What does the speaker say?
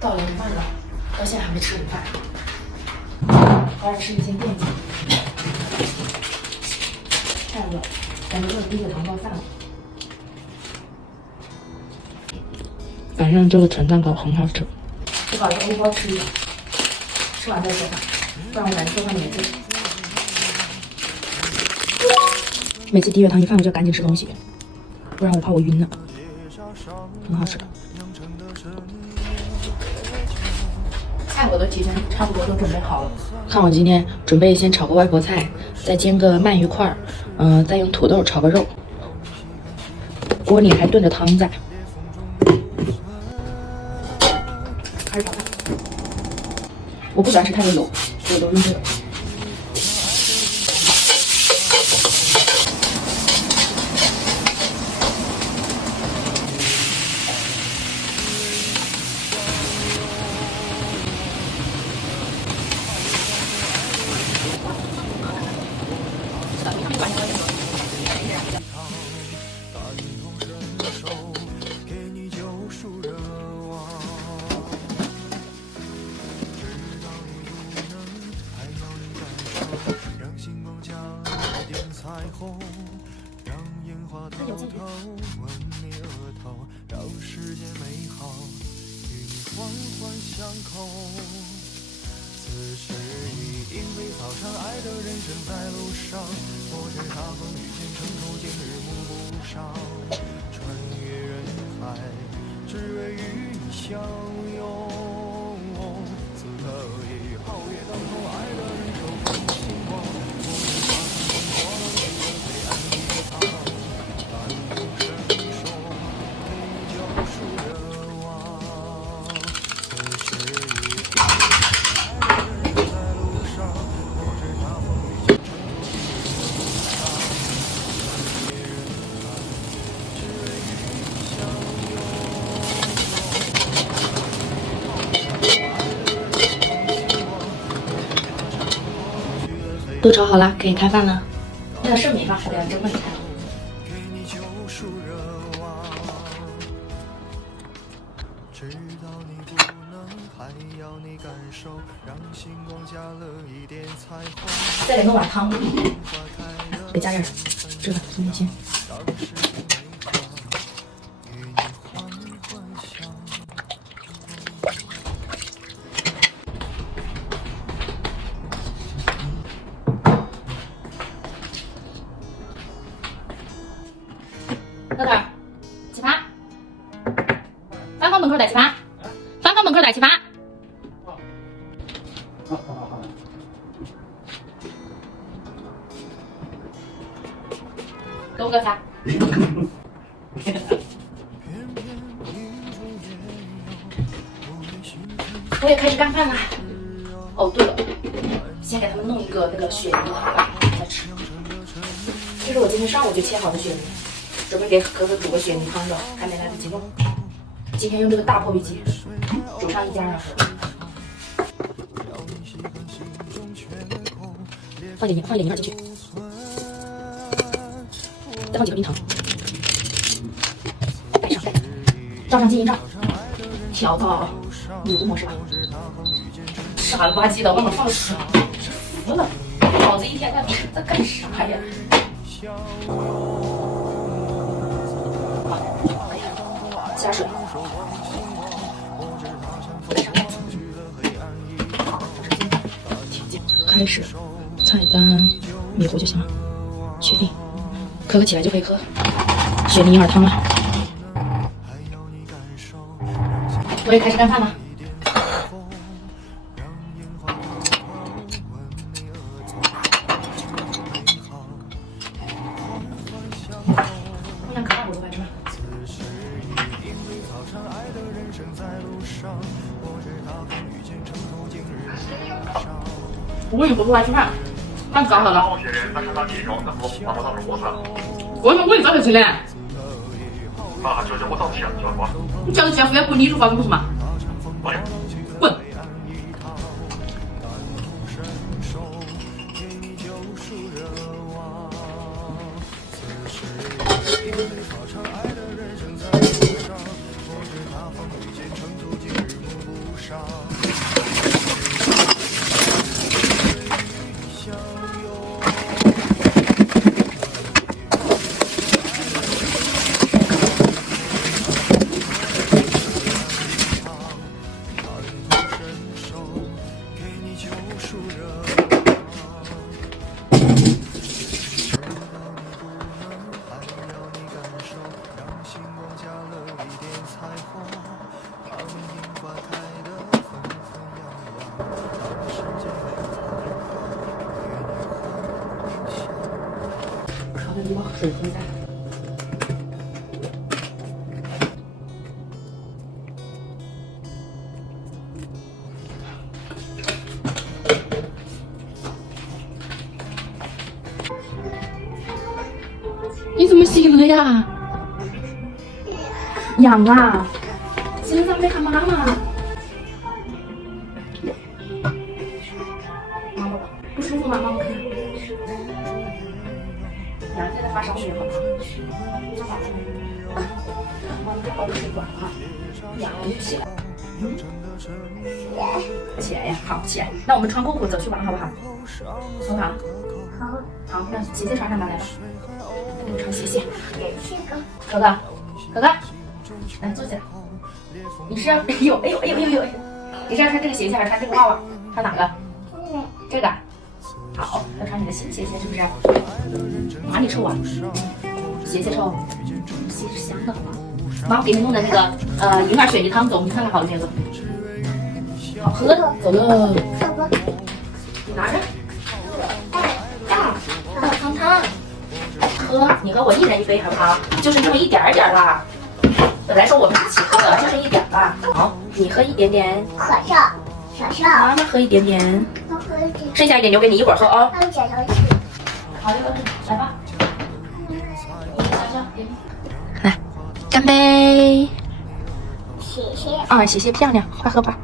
到了5万了，到现在还没吃午饭，当然是一先惦记。太饿了，感觉这个低血糖到饭了。反正这个纯蛋糕很好吃，我搞一个欧包吃一点，吃完再做饭，不然我感觉做饭没劲。每次低血糖一犯我就赶紧吃东西，不然我怕我晕了。很好吃的。菜我都提前差不多都准备好了。看我今天准备先炒个外婆菜，再煎个鳗鱼块，再用土豆炒个肉，锅里还炖着汤在。开始炒饭。我不喜欢吃太多油，所以我都用这个。让烟花偷偷吻你额头，让世界美好与你环环相扣。此时已莺飞草长，爱的人生在路上，我知他风雨兼程途，今日暮不赏。穿越人海，只为与你相拥。此刻已皓月当头，爱的人手捧星光。都炒好了，可以开饭了。那个剩米饭还得蒸焖一下。再来个碗汤，给加点这个松鲜。老头儿，奇葩，饭房门口带奇葩，饭房门口带奇葩。给我个啥？我也开始干饭啦。哦，对了，先给他们弄一个那个雪泥汤吧，再吃。这是我今天上午就切好的雪泥，准备给可可煮个雪泥汤的，还没来得及弄。今天用这个大破壁机煮上1家人喝。放一点银耳进去。再放几个冰糖，盖上，照上静音罩，调到5度模式吧。傻了吧唧的，忘了放水，服了！老子一天在干啥呀？好，可以了，加水，盖上盖子。开始，菜单迷糊就行了，确定。可可起来就可以喝雪梨银耳汤了。我也开始干饭了。可可我都快吃了。我也不爱吃饭，饭搞好了。为什么我也早就吃的？啊，就是我早吃了，知道吧？你叫服务员不理入房不是吗？滚！你把水喝一下。你怎么醒了呀？痒啊！醒了咋没喊妈妈？妈妈不舒服吗？妈妈看。痒，现在发烧没有？妈妈抱着水管啊，痒你起来。起来呀，好起来。那我们穿过裤子去玩好不好？好不好？好。好，那鞋鞋穿上吧，来吧。穿鞋鞋。哥哥，哥哥，来坐起来。你是要哎呦，你是要穿这个鞋鞋还是穿这个袜袜？穿哪个？这个。好，要穿你的新鞋鞋是不是？哪里臭啊？鞋鞋臭，鞋是香的好不好？妈给你弄的那个银耳雪梨汤，走，你看看好了没有？好喝，走了。你拿着。大汤汤，喝，你和我一人一杯好不好？就是这么一点儿点儿啦。本来说我们一起喝的，就剩一点吧。好，你喝一点点，妈妈喝一点点，剩下一点留给你一会儿喝哦。好的，来吧。来，干杯！谢谢。啊，谢谢，漂亮，快喝吧。